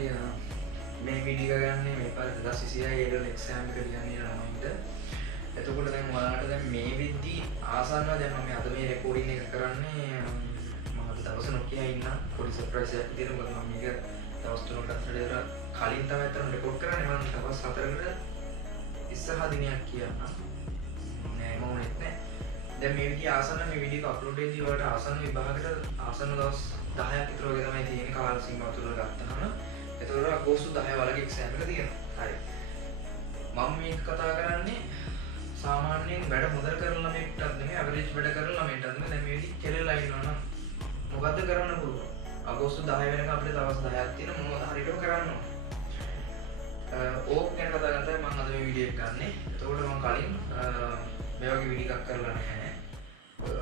හරි මේ වීඩියෝ එක ගන්න මේ පාර 2026 A level exam එක ලියන්න යන ළමයින්ට. එතකොට දැන් ඔයාලට දැන් මේ විද්දි ආසන්නව දැන් මම අද මේ රෙකෝඩින් එක කරන්නේ මම අද දවස් 9 ඉන්න පොඩි සර්ප්‍රයිස් එකක් විදියට මොකද මම මේක දවස් 3කට විතර කලින් තමයි අතන රෙකෝඩ් කරන්නේ මම දවස් 4කට ඉස්සරහ දිනයක් කියන්න. නෑ මම නෑ. දැන් මේ විදිය ආසන්න මේ වීඩියෝ එක අප්ලෝඩ් වෙද්දී ඔයාලට ආසන්න විභාගයට ආසන්න දවස් 10ක් විතර වගේ තමයි තියෙන්නේ කාල සීමාව තුල ගත්තාම. එතකොට අගෝස්තු 10 වලගේ එක්සෑම් එක තියෙනවා. හරි. මම මේක කතා කරන්නේ සාමාන්‍යයෙන් වැඩ මුදල් කරන ළමයෙක්ටත් නෙමෙයි ඇවරේජ් වැඩ කරන ළමයෙක්ටත් නෙමෙයි. දැන් මේ විදිහ කෙලෙලා ඉන්නවා නම් මොකද්ද කරන්න පුළුවන්? අගෝස්තු 10 වෙනකම් අපිට දවස් 10ක් තියෙන මොනවද හරියටම කරන්න ඕන. ඕක ගැන කතා කරලා තමයි මම අද මේ වීඩියෝ එක ගන්නෙ. එතකොට මම කලින් මේ වගේ වීඩියෝ එකක් කරලා නැහැ.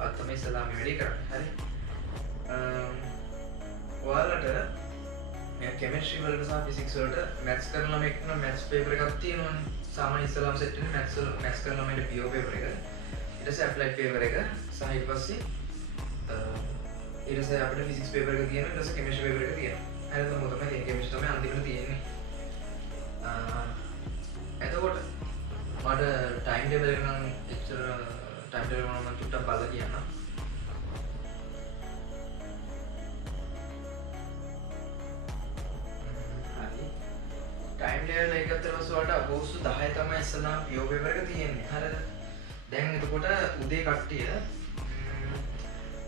අද තමයි ඉස්සලා මේ වැඩේ කරන්නේ. හරි. ඔයාලට මේ කෙමිස්ට්‍රි වලට සහ ෆිසික්ස් වලට මැත්ස් කරන ළමෙක් නම් මැත්ස් පේපර් එකක් තියෙනවනේ. සාමාන්‍ය ඉස්සලාම සෙට් වෙන්නේ මැත්ස් කරන ළමයිට PO පේපර් එක. ඊට පස්සේ ඇප්ලයිඩ් පේපර් එක සහ ඊට පස්සේ අපිට ෆිසික්ස් පේපර් එක තියෙනවා. ඊට පස්සේ කෙමිස්ට්‍රි පේපර් එක තියෙනවා. හරිද? මොකද තමයි කෙමිස්ට්‍රි තමයි අන්තිමට තියෙන්නේ. එතකොට මට ටයිම් ටේබල් එක නම් එච්චර ටයිම් ටේබල් එක මම චුට්ටක් බලලා කියන්නම්. ටයිම් ටේබල් එක ගත්තට පස්සේ ඔයාලට අගෝස්තු 10 තමයි ඉස්සලාම PO පේපර් එක තියෙන්නේ. හරිද? දැන් එතකොට උදේ කට්ටිය ඒ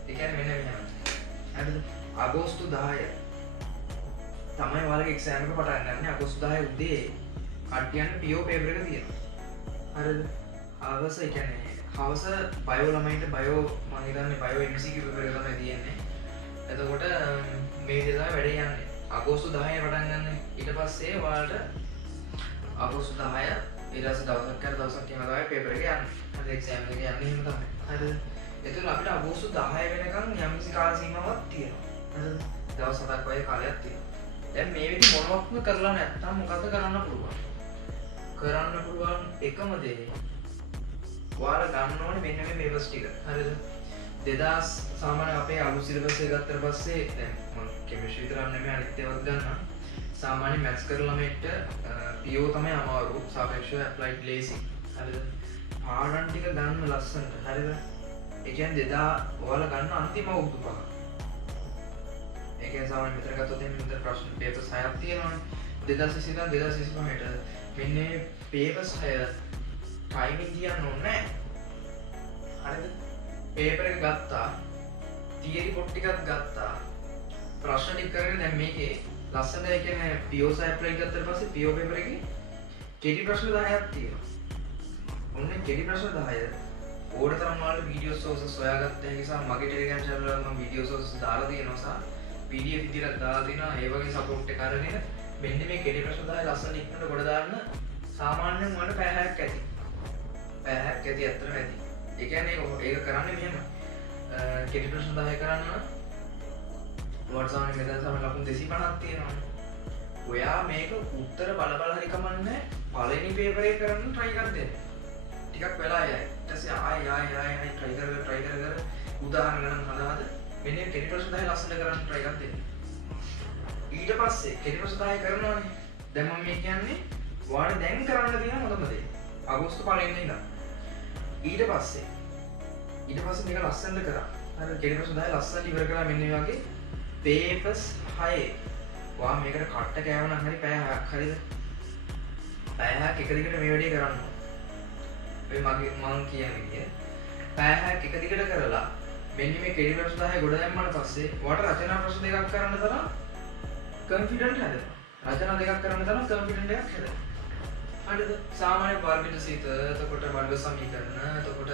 කියන්නේ මෙන්න මෙහෙම. හරිද? අගෝස්තු 10 තමයි ඔයාලගේ එක්සෑම් එක පටන් ගන්න. අගෝස්තු 10 උදේ කට්ටියන්ට PO පේපර් එක තියෙනවා. හරිද? හවස ඒ කියන්නේ හවස බයෝ ළමයින්ට බයෝ මම හිතන්නේ බයෝ MCQ පේපර් එක තමයි තියෙන්නේ. එතකොට මේ දේ තමයි වැඩේ යන්නේ. අගෝස්තු 10 පටන් ගන්න. ඊට පස්සේ ඔයාලට අගෝස්තු 10 ඊට පස්සේ දවසක් කර දවසක් එහෙම තමයි පේපර් එක යන්නේ. හරි එක්සෑම් එක යන්නේ එහෙම තමයි. හරිද? එතකොට අපිට අගෝස්තු 10 වෙනකන් යම්කිසි කාල සීමාවක් තියෙනවා. හරිද? දවස් 7ක් වගේ කාලයක් තියෙනවා. දැන් මේ විදි මොනවත්ම කරලා නැත්නම් මොකද කරන්න පුළුවන්? කරන්න පුළුවන් එකම දේ ඔයාලා ගන්න ඕනේ මෙන්න මේ පේපර්ස් ටික. හරිද? 2000 සාමාන්‍ය අපේ අලුත් සිලබස් එක ගත්තට පස්සේ දැන් මම කෙමිස්ට්‍රි විතරක් නෙමෙයි අනිත් ඒවාත් ගන්නවා. සාමාන්‍ය මැත්ස් කරන ළමයින්ට PO තමයි අමාරු සාපේක්ෂව ඇප්ලයිඩ් ලේසි. හරිද? පාඩම් ටික ගන්න ලස්සනට. හරිද? ඒ කියන්නේ 2000 ඔයාලා ගන්න අන්තිම අවුරුදු පහ. ඒ කියන්නේ සාමාන්‍ය විතර ගත්තොත් එහෙනම් විතර ප්‍රශ්න පේපර්ස් 6ක් තියෙනවානේ. 2020 ඉඳන් 2025ට මෙන්න මේ පේපර්ස් 6 ටයිමින් තියන්න ඕනේ නැහැ. හරිද? පේපර් එක ගත්තා, තියරි පොත් ටිකක් ගත්තා, ප්‍රශ්න ටික කරගෙන දැන් මේකේ ලස්සනට ඒ කියන්නේ PO සහ ඇප්ලයි ගත්තට පස්සේ PO පේපර් එකේ කෙටි ප්‍රශ්න 10ක් තියෙනවා. ඔන්න කෙටි ප්‍රශ්න 10 ඕනතරම් වල වීඩියෝ සෝසස් හොයාගත්ත හැකි සහ මගේ ටෙලිග්‍රෑම් channel වල මම වීඩියෝ සෝසස් දාලා තියෙනවා සහ PDF විදිහට දාලා තියෙනවා. ඒ වගේ සපෝට් එක අරගෙන මෙන්න මේ කෙටි ප්‍රශ්න 10 ලස්සන ඉක්මනට ගොඩ දාන්න සාමාන්‍යයෙන් වලට පැය 6ක් ඇති. පැය 6ක් ඇති අතරම ඇති. ඒ කියන්නේ ඒක කරන්නේ මෙහෙම. කෙටි ප්‍රශ්න 10 කරන්න ඔයාලට සාමාන්‍ය මෙතන සමහර ලකුණු 250ක් තියෙනවානේ. ඔයා මේක උත්තර බල බල හරි කමන්නේ පළවෙනි පේපර් එක කරන්න try කර දෙන්න. ටිකක් වෙලා යයි. ඊට පස්සේ ආයි try කර උදාහරණ ගණන් හදාද මෙන්න කෙටි ප්‍රශ්න 10 ලස්සනට කරන්න try කර දෙන්න. ඊට පස්සේ කෙටි ප්‍රශ්න 10 කරනවානේ. දැන් මම මේ කියන්නේ ඔයාලට දැන් කරන්න තියෙන මොනවද දේ? අගෝස්තු 1 ඉඳන් ඊට පස්සේ මේක ලස්සනට කරා. හරි කෙටි ප්‍රශ්න 10 ලස්සනට ඉවර කරලා මෙන්න මේ වගේ පේපර්ස් 6 ඔයා මේකට කට්ට කෑවනම් හරි පැය 6ක් හරිද? පැය 6ක් එක දිගට මේ වැඩේ කරන්න ඕන. ඔය මම කියන විදිය පැය 6ක් එක දිගට කරලා මෙන්න මේ කෙටි ප්‍රශ්න 10 ගොඩ දැම්මම පස්සේ ඔයාලට රචනා ප්‍රශ්න දෙකක් කරන්න තරම් කොන්ෆිඩන්ට් හැදෙනවා. රචනා දෙකක් කරන්න තරම් කොන්ෆිඩන්ට් එකක් හැදෙනවා. හරිද? සාමාන්‍ය වර්ගිත සිත, එතකොට වර්ග සමීකරණ, එතකොට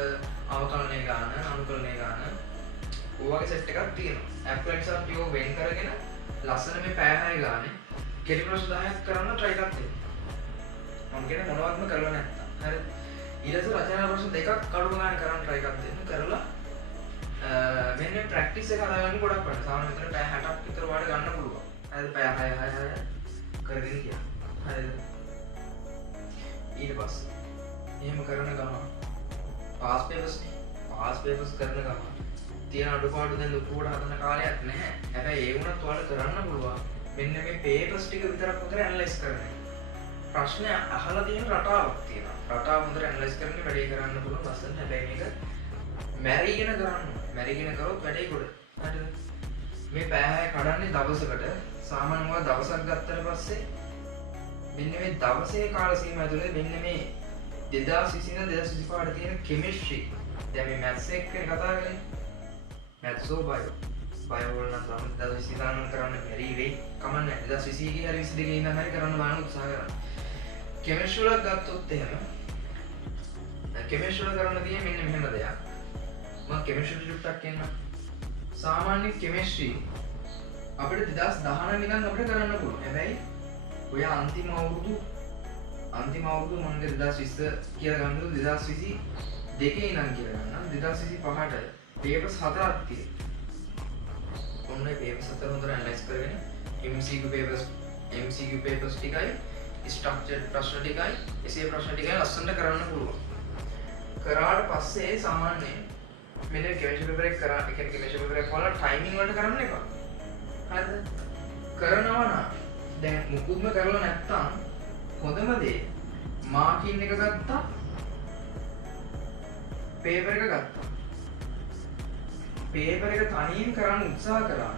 අවකලනය ගාන, අනුකලනය ගාන ඔයගේ සෙට් එකක් තියෙනවා. ඇප්ලයිඩ් සහ PO වෙන් කරගෙන ලස්සන මේ පැය 6 ගානේ කෙටි ප්‍රශ්න 10ක් කරන්න try එකක් දෙන්න. මම කියන්නේ මොනවත්ම කරලා නැත්තම්. හරිද? ඊට පස්සේ රචනා ප්‍රශ්න දෙකක් කඩු ගානේ කරන්න try එකක් දෙන්න. කරලා මෙන්න ප්‍රැක්ටිස් එක හදාගන්න ගොඩක් වටිනවා. සාමාන්‍ය විතර පැය 60ක් විතර ඔයාලට ගන්න පුළුවන්. හරිද? පැය 6 කරගෙන ගියා. හරිද? ඊට පස්සේ එහෙම කරන ගමන් පාස් පේපර්ස් කරන ගමන් තියෙන අඩුපාඩු දැන් ලොකුවට හදන කාලයක් නැහැ. හැබැයි ඒ වුණත් ඔයාලට කරන්න පුළුවන් මෙන්න මේ පේපර්ස් ටික විතරක් හොඳට ඇනලයිස් කරන්න. ප්‍රශ්න අහලා තියෙන රටාවක් තියෙනවා. රටාව හොඳට ඇනලයිස් කරන්න වැඩේ කරන්න පුළුවන් ලස්සන. හැබැයි මේක මැරිගෙන කරන්න. මැරිගෙන කරොත් වැඩේ ගොඩ. හරිද? මේ පැය කඩන්නේ දවසකට. සාමාන්‍යව දවසක් ගත්තට පස්සේ මෙන්න මේ දවසේ කාල සීමාව ඇතුළේ මෙන්න මේ 2020 ඉඳන් 2025 තියෙන කෙමිස්ට්‍රි. දැන් මේ මැත්ස් එක කතා කරන්නේ. මැත්ස් ඕ බයෝ. බයෝ වල නම් තමයි 2020 දාන්න කරන්න බැරි වෙයි. කමන්නේ 2020 කී හරි 22 ඉඳන් හරි කරන්න බලන්න උත්සාහ කරන්න. කෙමිස්ට්‍රි වල ගත්තොත් එහෙම කෙමිස්ට්‍රි වල කරන්න තියෙන්නේ මෙන්න මෙහෙම දෙයක්. මම කෙමිස්ට්‍රි ටිකක් කියන්න. සාමාන්‍ය කෙමිස්ට්‍රි අපිට 2019 ඉඳන් අපිට කරන්න පුළුවන්. හැබැයි ඔය අන්තිම අවුරුදු මම 2020 කියලා ගන්නු 2022 ඉඳන් කියලා ගන්නම් 2025ට පේපර්ස් 4ක් තියෙනවා. ඔන්න ඒ පේපර්ස් 4 හොඳට ඇනලයිස් කරගෙන MCQ papers ටිකයි ස්ට්‍රක්චර්ඩ් ප්‍රශ්න ටිකයි essay ප්‍රශ්න ටිකයි ලස්සනට කරන්න පුළුවන්. කරාට පස්සේ සාමාන්‍යයෙන් මෙන්න කෙමිස්ට්‍රි පේපර් එක කරා එක කෙමිස්ට්‍රි පේපර් එක වල ටයිමින් වලට කරන්න එපා. හරිද? කරනවා නම් දැන් මුකුත්ම කරලා නැත්තම් හොඳම දේ මාකින් එක ගත්තා පේපර් එක ගත්තා. පේපර් එක තනියෙන් කරන්න උත්සාහ කරා.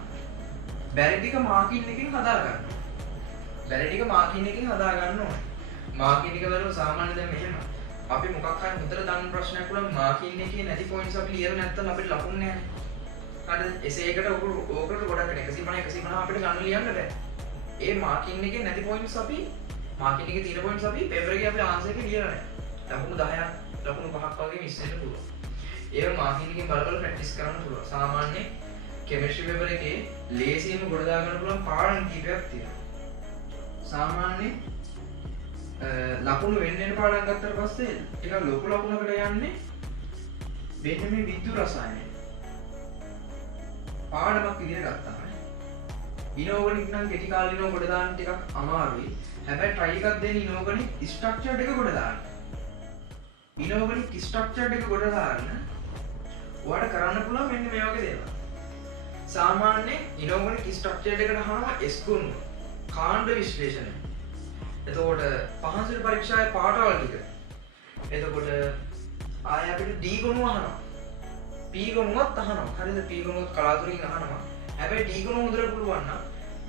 බැරි ටික මාකින් එකකින් හදා ගන්න. බැරි ටික මාකින් එකකින් හදා ගන්න ඕනේ. මාකින් එක වල සාමාන්‍ය දැන් මෙහෙම අපි මොකක් හරි හොඳට දාන ප්‍රශ්නයක් වල මාකින් එකේ නැති පොයින්ට්ස් අපි ලියව නැත්තම් අපිට ලකුණු නැහැ. හරිද? එසේ එකට ඕකට ගොඩක් 150 150 අපිට ගන්න ලියන්න බෑ. ඒ මාකින් එකේ නැති පොයින්ට්ස් අපි මාකින් එකේ තියෙන පොයින්ට්ස් අපි පේපර් එකේ අපි ආන්සර් එකේ ලියලා නැහැ. ලකුණු 10ක් ලකුණු 5ක් වගේ මිස් වෙන්න පුළුවන්. ඒක මාකින් එකෙන් බල බල ප්‍රැක්ටිස් කරන්න පුළුවන්. සාමාන්‍ය කෙමිස්ට්‍රි පේපර් එකේ ලේසියෙන්ම ගොඩ දා ගන්න පුළුවන් පාඩම් කීපයක් තියෙනවා. සාමාන්‍ය ලකුණු වෙන්න පාඩම් ගත්තට පස්සේ ටිකක් ලොකු ලකුණකට යන්නේ මෙන්න මේ විද්‍යුත් රසායනය. පාඩමක් විදිහට ගත්තාම ඉනෝගනික් නම් කෙටි කාලිනව ගොඩ දාන්න ටිකක් අමාරුයි. හැබැයි try එකක් දෙන්න ඉනෝගනික් ස්ට්‍රක්චර්ඩ් එක ගොඩ දාන්න. ඉනෝගනික් ස්ට්‍රක්චර්ඩ් එක ගොඩ දාන්න ඔයාලට කරන්න පුළුවන් මෙන්න මේ වගේ දේවල්. සාමාන්‍ය ඉනෝගනික් ස්ට්‍රක්චර්ඩ් එකට අහනවා S ගුණ කාණ්ඩ විශ්ලේෂණය. එතකොට පහන්සල පරීක්ෂාවේ පාඩවල ටික. එතකොට ආය අපිට D ගුණ අහනවා. P ගුණවත් අහනවා. හරිද? P ගුණවත් කලාතුරකින් අහනවා. හැබැයි D ගුණ හොදට පුළුවන් නම්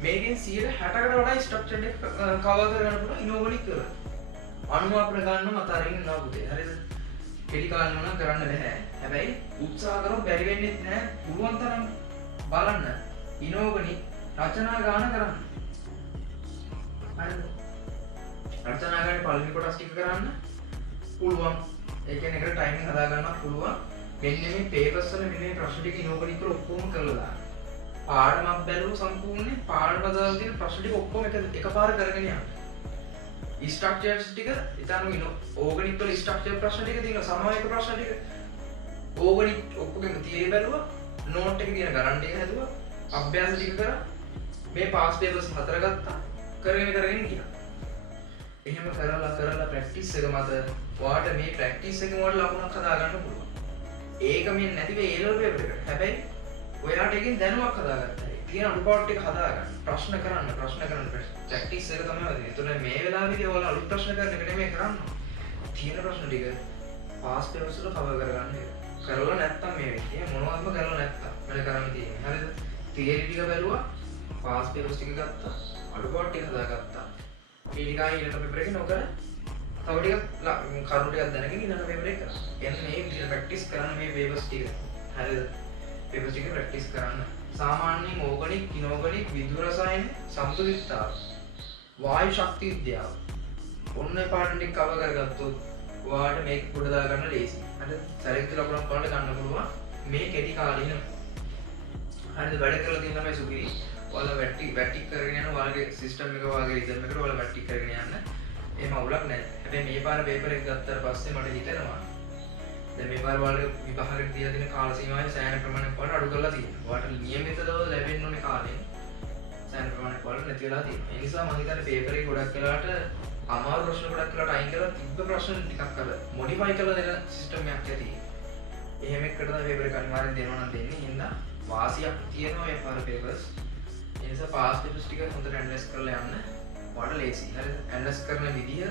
මේකෙන් 160කට වඩා ස්ට්‍රක්චර්ඩ් එක කවර් කරගන්න පුළුවන් ඉනෝගනික් කරලා. අණු අපිට ගන්න මත අරින්න නෑ පුතේ. හරිද? කෙටි කාලෙම නම් කරන්න බෑ. හැබැයි උත්සාහ කරොත් බැරි වෙන්නේ නැහැ. පුළුවන් තරම් බලන්න ඉනෝගනික් රචනා ගාන කරන්න. හරිද? රචනා ගානේ පළවෙනි කොටස් ටික කරන්න පුළුවන්. ඒ කියන්නේ ඒකට ටයිමින් හදා ගන්නත් පුළුවන්. මෙන්න මේ පේපර්ස් වල මෙන්න මේ ප්‍රශ්න ටික ඉනෝගනික් වල ඔක්කොම කරලා දාන්න. පාඩමක් බැලුව සම්පූර්ණයෙන් පාඩම බදාලා තියෙන ප්‍රශ්න ටික ඔක්කොම එකපාර කරගෙන යන්න. ස්ට්‍රක්චර්ස් ටික ඊටාම ඕගනික් වල ස්ට්‍රක්චර් ප්‍රශ්න ටික තියෙනවා. සමායක ප්‍රශ්න ටික ඕගනික් ඔක්කොගෙම තියරි බැලුවා. නෝට් එකේ තියෙන ගණන් ටික හැදුවා. අභ්‍යාස ටික කරා. මේ පාස් පේපර්ස් 4 ගත්තා. කරගෙන ගියා. එහෙම කරලා ප්‍රැක්ටිස් එක මත ඔයාට මේ ප්‍රැක්ටිස් එකෙන් ඔයාලට ලකුණක් හදා ගන්න පුළුවන්. ඒක මේ නැති වෙයි A level paper එකට. හැබැයි ඔයාලට එකෙන් දැනුමක් හදාගත්තා. තියෙන අනුපාඩු ටික හදාගන්න. ප්‍රශ්න කරන්න ප්‍රැක්ටිස් එක තමයි වැඩි. ඒතකොට මේ වෙලාවේදී ඔයාලා අලුත් ප්‍රශ්න කරන එක නෙමෙයි කරන්න. තියෙන ප්‍රශ්න ටික පාස් පේපර්ස් වල කවර් කරගන්න එක. කරලා නැත්තම් මේ වෙන්නේ මොනවත්ම කරලා නැත්තම් වැඩ කරන්න තියෙන්නේ. හරිද? තියරි ටික බැලුවා. පාස් පේපර්ස් ටික ගත්තා. අනුපාඩු ටික හදාගත්තා. මේ ටිකයි ඊළඟ පේපර් එකේ නොකර තව ටිකක් කරුණු ටිකක් දැනගෙන ඊළඟ පේපර් එක කරා. එන්නේ මේ විදිහට ප්‍රැක්ටිස් කරන්න මේ පේපර්ස් ටික. හරිද? පේපර්ස් ටික ප්‍රැක්ටිස් කරන්න. සාමාන්‍යයෙන් ඕගනික්, ඉනෝගනික්, විද්‍යුත් රසායන, සම්තුලිතතාව, වායු ශක්ති විද්‍යාව. ඔන්න පාඩම් ටික කවර් කරගත්තොත් ඔයාලට මේක පොඩ දා ගන්න ලේසි. හරිද? සැලෙක්ට් ලකුණක් ඔයාලට ගන්න පුළුවන් මේ කෙටි කාලෙින. හරිද? වැඩ කරලා තියෙන ළමයි සුපිරි. ඔයාලා වැටි කරගෙන යන ඔයාලගේ සිස්ටම් එක වාගේ රිද්ම් එකට ඔයාලා වැටි කරගෙන යන්න. එහෙම අවුලක් නැහැ. හැබැයි මේ පාර පේපර් එක ගත්තාට පස්සේ මට හිතෙනවා දැන් මේ පාර ඔයාලට විභාගෙට දීලා තියෙන කාල සීමාවේ සෑහෙන ප්‍රමාණයක් ඔයාලට අඩු කරලා තියෙනවා. ඔයාලට නියමිතව ලැබෙන්න ඕනේ කාලෙ සෑහෙන ප්‍රමාණයක් ඔයාලට නැති වෙලා තියෙනවා. ඒ නිසා මම හිතන්නේ පේපර් එක ගොඩක් වෙලාවට අමාරු ප්‍රශ්න ගොඩක් වෙලාවට අයින් කරලා තිබ්බ ප්‍රශ්න ටිකක් අර මොඩිෆයි කරලා දෙන සිස්ටම් එකක් ඇති. එහෙම එකට තමයි පේපර් එක අනිවාර්යෙන් දෙනවා නම් දෙන්නේ. හින්දා වාසියක් තියෙනවා මේ පාර පේපර්ස්. ඒ නිසා පාස් පේපර්ස් ටික හොඳට ඇනලයිස් කරලා යන්න. ඔයාලට ලේසි. හරිද? ඇනලයිස් කරන විදිය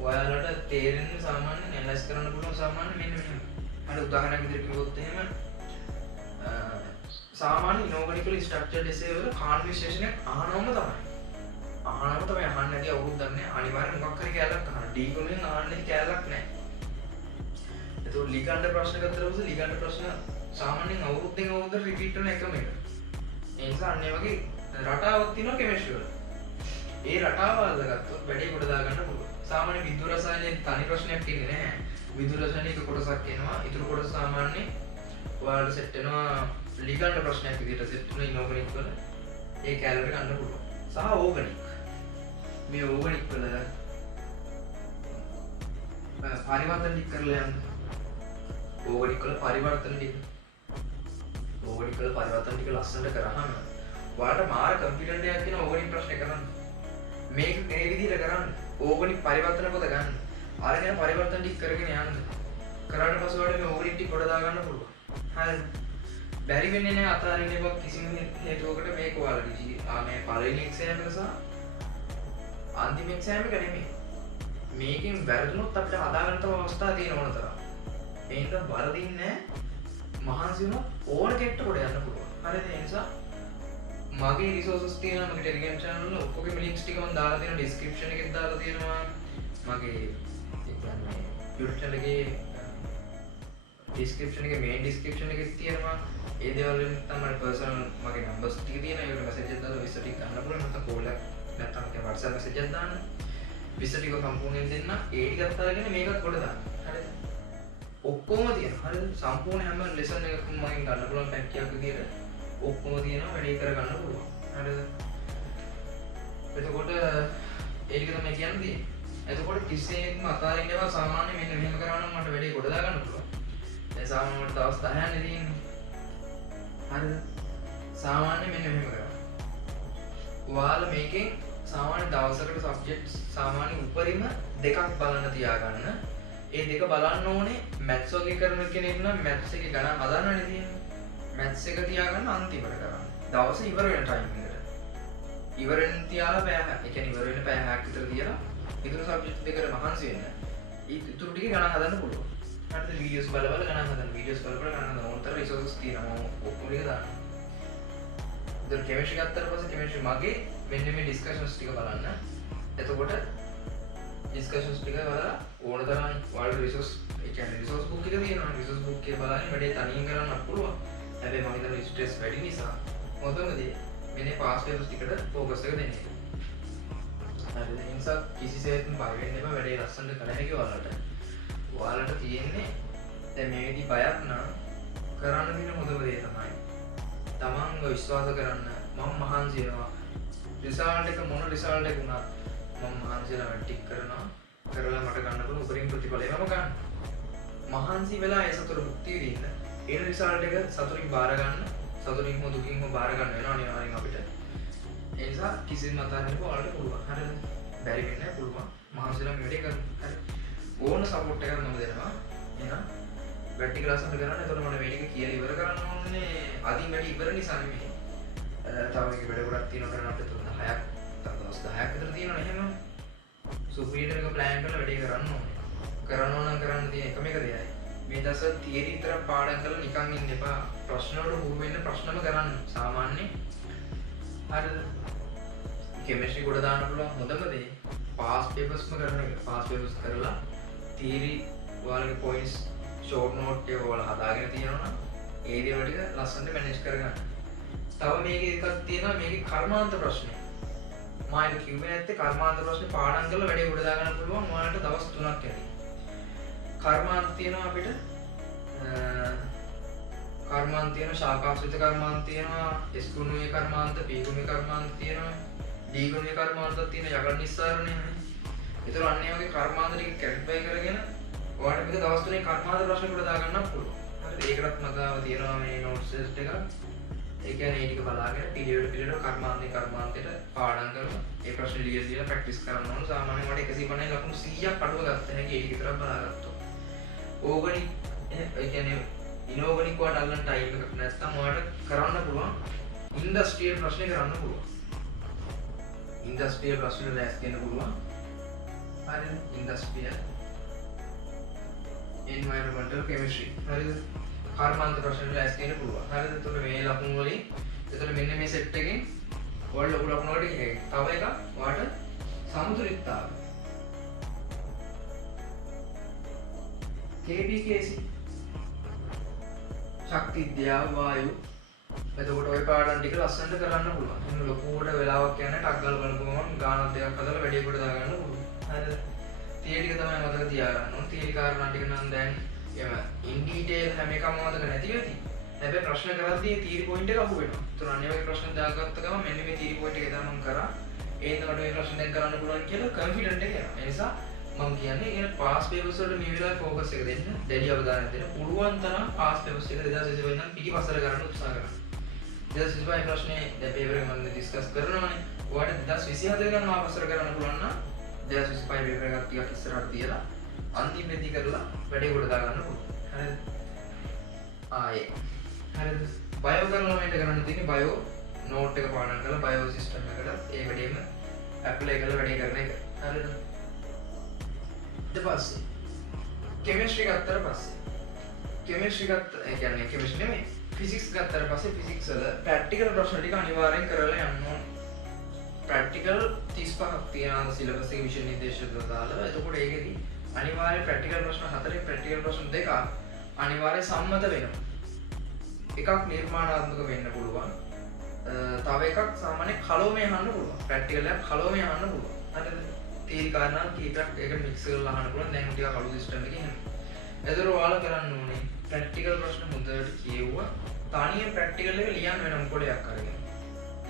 ඔයාලට තේරෙන්න සාමාන්‍යයෙන් ඇනලයිස් කරන්න පුළුවන් සාමාන්‍ය මෙන්න මෙහෙම. හරි උදාහරණයක් විදිහට කිව්වොත් එහෙම සාමාන්‍ය ඉනෝගනිකල් ස්ට්‍රක්චර්ඩ් එසේ වල කන්වර්සේෂන් එක අහනවම තමයි. අහන්නේ නැති අවුරුද්දක් නැහැ. අනිවාර්යෙන් මොකක් හරි කැලලක් අහන්න. ඩීගොනෙන් අහන්නේ කැලලක් නැහැ. එතකොට ලිගන්ඩ ප්‍රශ්න ගත්තට පස්සේ ලිගන්ඩ ප්‍රශ්න සාමාන්‍යයෙන් අවුරුද්දෙන් අවුරුද්දට රිපීට් වෙන එකම එක. ඒ නිසා අන්න ඒ වගේ රටාවක් තියෙනවා කෙමිස්ට්‍රි වල. ඒ රටාව අල්ලගත්තොත් වැඩේ කොට දා ගන්න පුළුවන්. සාමාන්‍ය විද්‍යුත් රසායනයේ තනි ප්‍රශ්නයක් තියෙන්නේ නැහැ. විද්‍යුත් රසායනයේ එක කොටසක් එනවා. ඊටු කොටස සාමාන්‍යයෙන් ඔයාලට සෙට් වෙනවා ලිගන්ඩ ප්‍රශ්නයක් විදිහට සෙට් වෙන ඉනෝගනික් වල ඒ කැලරි ගන්න පුළුවන්. සහ ඕගනික්. මේ ඕගනික් වල පරිවර්තන ටික කරලා යන්න. ඕගනික් වල පරිවර්තන ටික ලස්සනට කරාම ඔයාලට මාර කන්ෆිඩන්ට් එකක් එන ඕගනික් ප්‍රශ්න කරන්න. මේක මේ විදිහට කරන්න. ඕගනික් පරිවර්තන පොත ගන්න. අරගෙන පරිවර්තන ටික කරගෙන යන්න. කරාට පස්සේ ඔයාලට මේ ඕගනික් ටික කොට දා ගන්න පුළුවන්. හරිද? බැරි වෙන්නේ නැහැ අතාරින්න බක් කිසිම හේතුවකට මේක ඔයාලට මේ පළවෙනි එක්සෑම් එක සහ අන්තිම එක්සෑම් එක නෙමෙයි. මේකෙන් වැරදුනොත් අපිට හදාගන්න තව අවස්ථා තියෙන ඕන තරම්. ඒ හින්දා වරදින්නේ මහන්සි වුණොත් ඕන කෙට්ට කොට යන්න පුළුවන්. හරිද? ඒ නිසා මගේ රිසෝසස් තියෙනවා මගේ ටෙලිග්‍රෑම් channel වල ඔක්කොගේම links ටික මම දාලා තියෙනවා description එකේ දාලා තියෙනවා. මගේ ඒ කියන්නේ YouTube channel එකේ description එකේ main description එකේ තියෙනවා. ඒ දේවල් වලින් තමයි personal මගේ numbers ටික තියෙනවා. ඒකට message එකක් දාලා විස්තර ටික ගන්න පුළුවන්. නැත්නම් call එකක් නැත්නම් WhatsApp message එකක් දාන්න. විස්තර ටික සම්පූර්ණයෙන් දෙන්න. ඒ ටිකත් අරගෙන මේකත් කොට දාන්න. හරිද? ඔක්කොම තියෙනවා. හරිද? සම්පූර්ණ හැම lesson එකකම මගෙන් ගන්න පුළුවන් pack එකක් විදියට ඔක්කොම තියෙනවා වැඩේ කර ගන්න පුළුවන්. හරිද? එතකොට ඒ ටික තමයි කියන්නේ. එතකොට කිසිසේත්ම අතාරින්නව සාමාන්‍ය මෙන්න මෙහෙම කරා නම් මට වැඩේ කොට දා ගන්න පුළුවන්. දැන් සාමාන්‍යයෙන් දවස් 10ක් නේ තියෙන්නේ. හරිද? සාමාන්‍ය මෙන්න මෙහෙම කරා. ඔයාලා මේකෙන් සාමාන්‍ය දවසකට සබ්ජෙක්ට්ස් සාමාන්‍ය උපරිම දෙකක් බලන්න තියාගන්න. ඒ දෙක බලන්න ඕනේ මැත්ස් වගේ කරන කෙනෙක් නම් මැත්ස් එකේ ගණන් හදන්නනේ තියෙන්නේ. මැත්ස් එක තියාගන්න අන්තිමට කරන්න. දවස ඉවර වෙන ටයිම් එකට. ඉවර වෙන තියාලා පැය 6ක්. ඒ කියන්නේ ඉවර වෙන පැය 6ක් විතර තියලා ඉතුරු සබ්ජෙක්ට් දෙකට මහන්සි වෙන්න. ඒ ඉතුරු ටික ගණන් හදන්න පුළුවන්. හරිද? වීඩියෝස් බල බල ගණන් හදන්න. වීඩියෝස් බල බල ගණන් හදන්න. ඕනතර රිසෝසස් තියෙනවා. ඔක්කොම ටික දාන්න. ඉතින් කෙමිස්ට්‍රි ගත්තට පස්සේ කෙමිස්ට්‍රි මගේ මෙන්න මේ ඩිස්කෂන්ස් ටික බලන්න. එතකොට ඩිස්කෂන්ස් ටික බලලා ඕන තරම් ඔයාලට රිසෝස් ඒ කියන්නේ රිසෝස් බුක් එක තියෙනවා. රිසෝස් බුක් එක බලන්න වැඩේ තනියෙන් කරන්න පුළුවන්. හැබැයි මම හිතන්නේ ස්ට්‍රෙස් වැඩි නිසා මොකදද මෙන්න පාස් පේපර්ස් ටිකට ફોකස් එක දෙන්නේ. හරිද? ඒ නිසා කිසිසේත්ම බය වෙන්න එපා. වැඩේ ලස්සනට කළ හැකි ඔයාලට. ඔයාලට තියෙන්නේ දැන් මේ විදි බයක් නම් කරන්න තියෙන හොඳම දේ තමයි තමන්ව විශ්වාස කරන්න. මම මහන්සි වෙනවා. රිසල්ට් එක මොන රිසල්ට් එක වුණත් මම මහන්සි වෙලා ටික් කරනවා. කරලා මට ගන්න පුළුවන් උපරිම ප්‍රතිඵලය මම ගන්න. මහන්සි වෙලා ඒ සතුට භුක්තිය විඳින්න. ඒ රිසල්ට් එක සතුටින් බාර ගන්න. සතුටින් හෝ දුකින් හෝ බාර ගන්න වෙනවා අනිවාර්යෙන් අපිට. ඒ නිසා කිසිම අතාරින්න ඔයාලට පුළුවන්. හරිද? බැරි වෙන්නේ නැහැ පුළුවන්. මහන්සිලා මේ වැඩේ කරන්න. හරි. ඕන සපෝට් එකක් මම දෙනවා. එහෙනම් වැටි ක්ලාස් එක කරන්න. එතකොට මම මේ ටික කියලා ඉවර කරන්න ඕනේ. අදින් වැඩි ඉවර නිසා නෙමෙයි. තව මේක වැඩ ගොඩක් තියෙනවා කරන්න අපිට 10ක් දවස් 10ක් විතර තියෙනවා එහෙම. සුපීරියර් එක ප්ලෑන් කරලා වැඩේ කරන්න ඕනේ. කරන්න ඕන නම් කරන්න තියෙන එකම එක දෙයයි. මේ දවස් තියරි විතර පාඩම් කරලා නිකන් ඉන්න එපා. ප්‍රශ්න වලට හුරු වෙන්න ප්‍රශ්නම කරන්න. සාමාන්‍ය හරිද? කෙමිස්ට්‍රි කොට දාන්න පුළුවන් හොඳම දේ පාස් පේපර්ස්ම කරන එක. පාස් පේපර්ස් කරලා තියරි ඔයාලගේ පොයින්ට්ස් ෂෝට් නෝට් එක ඔයාලා හදාගෙන තියෙනවා නම් ඒ දේවල් ටික ලස්සනට මැනේජ් කරගන්න. තව මේකේ එකක් තියෙනවා මේකේ කර්මාන්ත ප්‍රශ්නේ. මම ඒක කිව්වේ නැත්තේ කර්මාන්ත ප්‍රශ්නේ පාඩම් කරලා වැඩේ උඩ දාගන්න පුළුවන් ඔයාලට දවස් 3ක් ඇති. කර්මාන්ත තියෙනවා අපිට කර්මාන්ත තියෙනවා ශාකාශ්‍රිත කර්මාන්ත තියෙනවා S ගුණයේ කර්මාන්ත P ගුණයේ කර්මාන්ත තියෙනවා D ගුණයේ කර්මාන්තත් තියෙනවා යකඩ නිස්සාරණය. ඒතර අන්න ඒ වගේ කර්මාන්ත ටික කැලිෆයි කරගෙන ඔයාලට මේක දවස් 3 කර්මාන්ත ප්‍රශ්න උඩ දාගන්න පුළුවන්. හරිද? ඒකටත් මගාව තියෙනවා මේ නෝට්ස් ටෙස්ට් එක. ඒ කියන්නේ ඒ ටික බලාගෙන පිළිවෙල කර්මාන්තේ කර්මාන්තයට පාඩම් කරලා ඒ ප්‍රශ්න ලියලා ප්‍රැක්ටිස් කරන්න ඕන. සාමාන්‍යයෙන් මට 150 ලකුණු 100ක් අඩුව ගත්ත හැකි ඒක විතරක් බලාගත්තොත්. ඕගනික් ඒ කියන්නේ ඉනෝගනික් වට අල්ලන්න ටයිම් එකක් නැත්නම් ඔයාලට කරන්න පුළුවන් ඉන්ඩස්ට්‍රියල් ප්‍රශ්න කරන්න පුළුවන්. ඉන්ඩස්ට්‍රියල් ප්‍රශ්න ලෑස්ති වෙන්න පුළුවන්. හරිද? Industrial environmental chemistry. හරිද? කර්මාන්ත ප්‍රශ්න ලෑස්ති වෙන්න පුළුවන්. හරිද? එතකොට මේ ලකුණු වලින් එතකොට මෙන්න මේ සෙට් එකෙන් ඔයාලා ලොකු ලකුණු වලට ගියේ. තව එකක් ඔයාලට සමතුලිතතාවය. KBKC ශක්ති විද්‍යාව වායු. එතකොට ඔය පාඩම් ටික ලස්සනට කරන්න පුළුවන්. එහෙනම් ලොකුවට වෙලාවක් යන්නේ ටක් ගාලා බලපුවම ගානක් දෙකක් හදලා වැඩි කොට දාගන්න පුළුවන්. හරිද? තිය ටික තමයි මතක තියාගන්න ඕන. තිය කාරණා ටික නම් දැන් එම ඉන් ඩීටේල් හැම එකම මතක නැති වෙති. හැබැයි ප්‍රශ්න කරද්දී තීරි පොයින්ට් එක අහු වෙනවා. ඒතර අනිත් වගේ ප්‍රශ්න දාගත්ත ගමන් මෙන්න මේ තීරි පොයින්ට් එක ඉදලා මම කරා. ඒත් මට මේ ප්‍රශ්න දැන් කරන්න පුළුවන් කියලා කොන්ෆිඩන්ට් එක එනවා. ඒ නිසා මම කියන්නේ ඒ පාස් පේපර්ස් වලට මේ වෙලාවේ ફોකස් එක දෙන්න. දැඩි අවධානයක් දෙන්න. පුළුවන් තරම් පාස් පේපර්ස් එක 2025 නම් පිටිපස්සට කරන්න උත්සාහ කරන්න. 2025 ප්‍රශ්නේ දැන් පේපර් එක මම ඩිස්කස් කරනවානේ. ඔයාලට 2027 වෙනකම් ආපස්සට කරන්න පුළුවන් නම් 2025 පේපර් එකක් ටිකක් ඉස්සරහට තියලා අන්තිමේදී කරලා වැඩේ කොට දා ගන්න පුළුවන්. හරිද? ආයේ. හරිද? බයෝ කරන ළමයින්ට කරන්න තියෙන්නේ බයෝ නෝට් එක පාඩම් කරලා බයෝ සිස්ටම් එකට ඒ වැඩේම ඇප්ලයි කරලා වැඩේ කරන එක. හරිද? ඊට පස්සේ කෙමිස්ට්‍රි ගත්තට පස්සේ කෙමිස්ට්‍රි ගත්ත ඒ කියන්නේ කෙමිස්ට්‍රි නෙමෙයි ෆිසික්ස් ගත්තට පස්සේ ෆිසික්ස් වල ප්‍රැක්ටිකල් ප්‍රශ්න ටික අනිවාර්යෙන් කරලා යන්න ඕන. ප්‍රැක්ටිකල් 35ක් තියෙනවා සිලබස් එකේ විෂය නිර්දේශක දාලා. එතකොට ඒකෙදි අනිවාර්යෙන් ප්‍රැක්ටිකල් ප්‍රශ්න 4 ප්‍රැක්ටිකල් ප්‍රශ්න 2ක් අනිවාර්යෙන් සම්මත වෙනවා. එකක් නිර්මාණාත්මක වෙන්න පුළුවන්. තව එකක් සාමාන්‍ය කලෝමේ අහන්න පුළුවන්. ප්‍රැක්ටිකල් එකක් කලෝමේ අහන්න පුළුවන්. හරිද? තීරි කාරණා කීපයක් ඒකට මික්ස් කරලා අහන්න පුළුවන්. දැන් ටිකක් අලුත් සිස්ටම් එකේ එහෙම. ඒතර ඔයාලා කරන්න ඕනේ ප්‍රැක්ටිකල් ප්‍රශ්න හොඳට කියවුවා. තනියෙන් ප්‍රැක්ටිකල් එක ලියන්න වෙන මොකටයක් අරගෙන.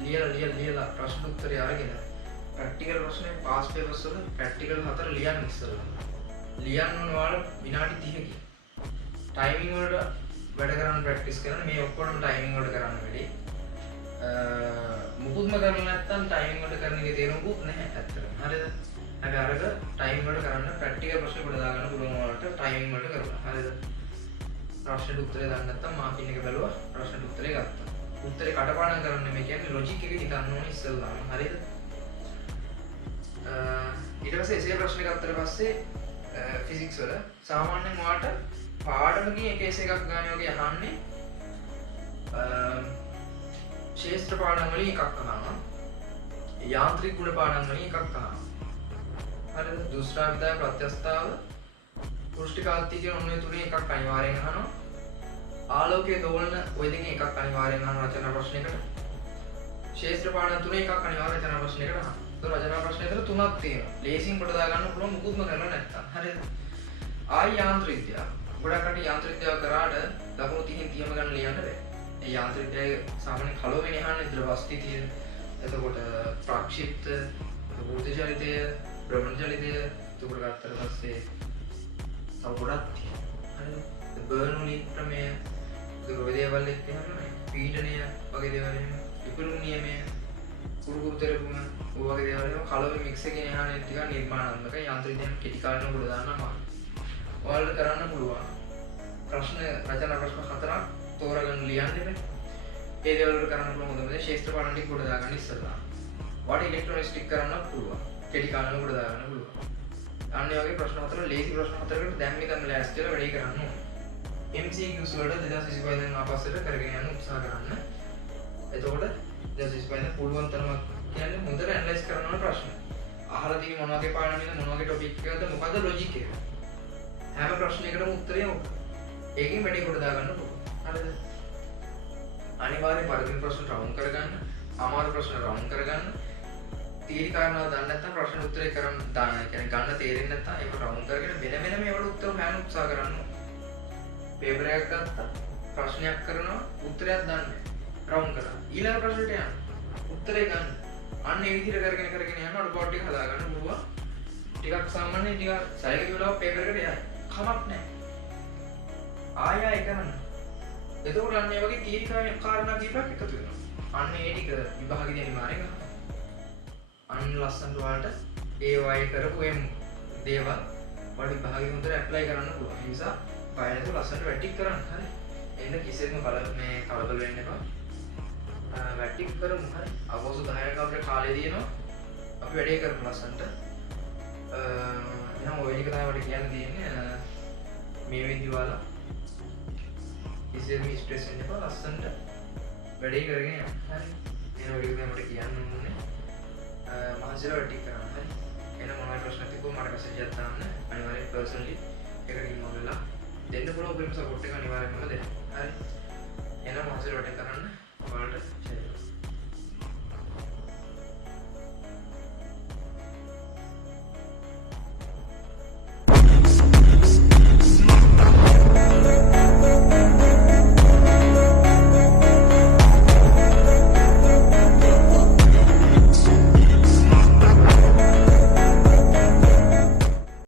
ලියලා ප්‍රශ්න උත්තරය අරගෙන ප්‍රැක්ටිකල් ප්‍රශ්නේ පාස් පේපර්ස් වල ප්‍රැක්ටිකල් 4 ලියන්න ඉස්සෙල්ලා. ලියන්න ඕන ඔයාලා විනාඩි 30කින්. ටයිමින් වලට වැඩ කරන්න ප්‍රැක්ටිස් කරන්න. මේ ඔක්කොම ටයිමින් වලට කරන්න වැඩි. මුකුත්ම කරලා නැත්නම් ටයිමින් වලට කරන එකේ තේරුමකුත් නැහැ ඇත්තටම. හරිද? හැබැයි අරක ටයිමින් වලට කරන්න ප්‍රැක්ටිකල් ප්‍රශ්න කොට දාගන්න පුළුවන් ඔයාලට ටයිමින් වලට කරලා. හරිද? ප්‍රශ්නෙට උත්තරේ දාන්න නැත්නම් මාකින් එක බැලුවා ප්‍රශ්නෙට උත්තරේ ගත්තා. උත්තරේ කටපාඩම් කරන්න මේ කියන්නේ ලොජික් එක හිතන්න ඕනේ ඉස්සෙල්ලාම. හරිද? ඊට පස්සේ එසේ ප්‍රශ්න ගත්තට පස්සේ ෆිසික්ස් වල සාමාන්‍යයෙන් ඔයාලට පාඩමකින් එක එසේ එකක් ගන්න වගේ අහන්නේ ශාස්ත්‍ර පාඩම් වලින් එකක් අහනවා. යාන්ත්‍රික ගුණ පාඩම් වලින් එකක් අහනවා. හරිද? දුෂ්ටාවිද්‍යාව ප්‍රත්‍යස්ථාව පුෂ්ටිකාර්ථී කියන ඔන්න ඔය තුනේ එකක් අනිවාර්යෙන් අහනවා. ආලෝකයේ දෝලන ඔය දෙකෙන් එකක් අනිවාර්යෙන් අහනවා රචනා ප්‍රශ්නයකට. ශාස්ත්‍ර පාඩම් තුනේ එකක් අනිවාර්යෙන් රචනා ප්‍රශ්නයකට අහනවා. ඒක රචනා ප්‍රශ්න විතර තුනක් තියෙනවා. ලේසියෙන් කොට දා ගන්න පුළුවන් මුකුත්ම කරලා නැත්තම්. හරිද? ආයි යාන්ත්‍රික විද්‍යාව. ගොඩක් කටි යාන්ත්‍රික විද්‍යාව කරාට ලකුණු 30න් 30ම ගන්න ලියන්න බෑ. ඒ යාන්ත්‍රික විද්‍යාවේ සාමාන්‍ය කලෝවෙන් අහන්නේ ද්‍රවස්ථිතිය. එතකොට ප්‍රාක්ෂිප්ත, වෘත්ති චලිතය, භ්‍රමණ චලිතය, තුකට ගත්තට පස්සේ තව ගොඩක් තියෙනවා. හරිද? බර්නෝලි ප්‍රමේය, දුරෝධ දේවල් එක්ක යනවා. පීඩනය වගේ දේවල් එනවා. විපුලුම් නියමය, කුරුකුරු තෙරපුම වගේ දේවල් එනවා. කලෝවෙන් මික්ස් එකකින් යහනේ ටිකක් නිර්මාණාත්මක යාන්ත්‍රික විද්‍යාව කෙටි කාලෙක උඩ දාන්න අමාරුයි. ඔයාලට කරන්න පුළුවන් ප්‍රශ්න රචනා ප්‍රශ්න 4ක් තෝරාගෙන ලියන්න ඉතින් ඒ දේවල් වල කරන්න පුළුවන් හොඳම දේ ශාස්ත්‍ර පාඩම් ටික කොට දාගන්න ඉස්සෙල්ලා වාට ඉලෙක්ට්‍රොනික්ස් ටික කරන්න පුළුවන් කෙටි කාලෙක කොට දාගන්න පුළුවන් අන්න ඒ වගේ ප්‍රශ්න 4 ලේසි ප්‍රශ්න 4කට දැන් මේකම ලෑස්ති වෙලා වැඩේ කරන්න ඕනේ MCQs වලට 2025 දැන් ආපස්සට කරගෙන යන්න උත්සාහ කරන්න එතකොට 2025 දැන් පුළුවන් තරම කියන්නේ හොඳට ඇනලයිස් කරන්න ඕන ප්‍රශ්න අහලා තියෙන මොන වගේ පාඩමද මොන වගේ ටොපික් එකද මොකද්ද ලොජික් එක හැම ප්‍රශ්නයකටම උත්තරය ඕක. ඒකෙන් වැඩි කොට දාගන්න පුළුවන්. හරිද? අනිවාර්යෙන් පරිදිම ප්‍රශ්න රවුන්ඩ් කරගන්න, අමාරු ප්‍රශ්න රවුන්ඩ් කරගන්න. තීරි කාරණාව දන්නේ නැත්නම් ප්‍රශ්න උත්තරේ කරන්න දාන්න. කියන්නේ ගන්න තේරෙන්නේ නැත්නම් ඒක රවුන්ඩ් කරගෙන වෙන මේවට උත්තර හොයන්න උත්සාහ කරන්න. පේපර් එකක් ගත්තා, ප්‍රශ්නයක් කරනවා, උත්තරයක් දාන්න. රවුන්ඩ් කරා. ඊළඟ ප්‍රශ්නට යන්න. උත්තරේ ගන්න. අන්න ඒ විදිහට කරගෙන යනකොට බෝඩ් එක හදාගන්න පුළුවන්. ටිකක් සාමාන්‍යයෙන් ටිකක් සැලක විලාව පේපර් එකට යයි. කමක් නැහැ. ආයෙ කරන්න. එතකොට අන්න ඒ වගේ තීරි කාරණා කීපයක් එකතු වෙනවා. අන්න ඒ ටික විභාගෙදී අනිවාර්යෙන් ගන්න. අන්න ලස්සනට ඔයාලට ඒ වගේ කරපු එම් දේවල් ඔයාලට විභාගෙදී හොඳට ඇප්ලයි කරන්න පුළුවන්. ඒ නිසා බය නැතුව ලස්සනට වැටික් කරන්න. හරි. එන්න කිසිම කලබල වෙන්න එපා. වැටික් කරමු හරි අගෝස්තු 10 වෙනිදා අපිට කාලේ තියෙනවා අපි වැඩේ කරමු ලස්සන්ට එහෙනම් ඔය ටික තමයි මට කියන්න තියෙන්නේ මේ විදිහ වල ඉතින් මේ ස්ට්‍රෙස් වෙන්න එපා ලස්සන්ට වැඩේ කරගෙන යන්න හරි එහෙනම් ඔය ටික තමයි මට කියන්න ඕනේ මහන්සිලා වැඩේ කරන්න හරි එහෙනම් මොනවද ප්‍රශ්න තිබ්බොත් මට මෙසේජ් එකක් දාන්න අනිවාර්යෙන් පර්සනලි එකට ඉන්වෝල් වෙලා දෙන්න පුළුවන් ඔබේ සපෝට් එක අනිවාර්යෙන්ම දෙන්න හරි එහෙනම් මහන්සිලා වැඩේ කරන්න ඔයාලට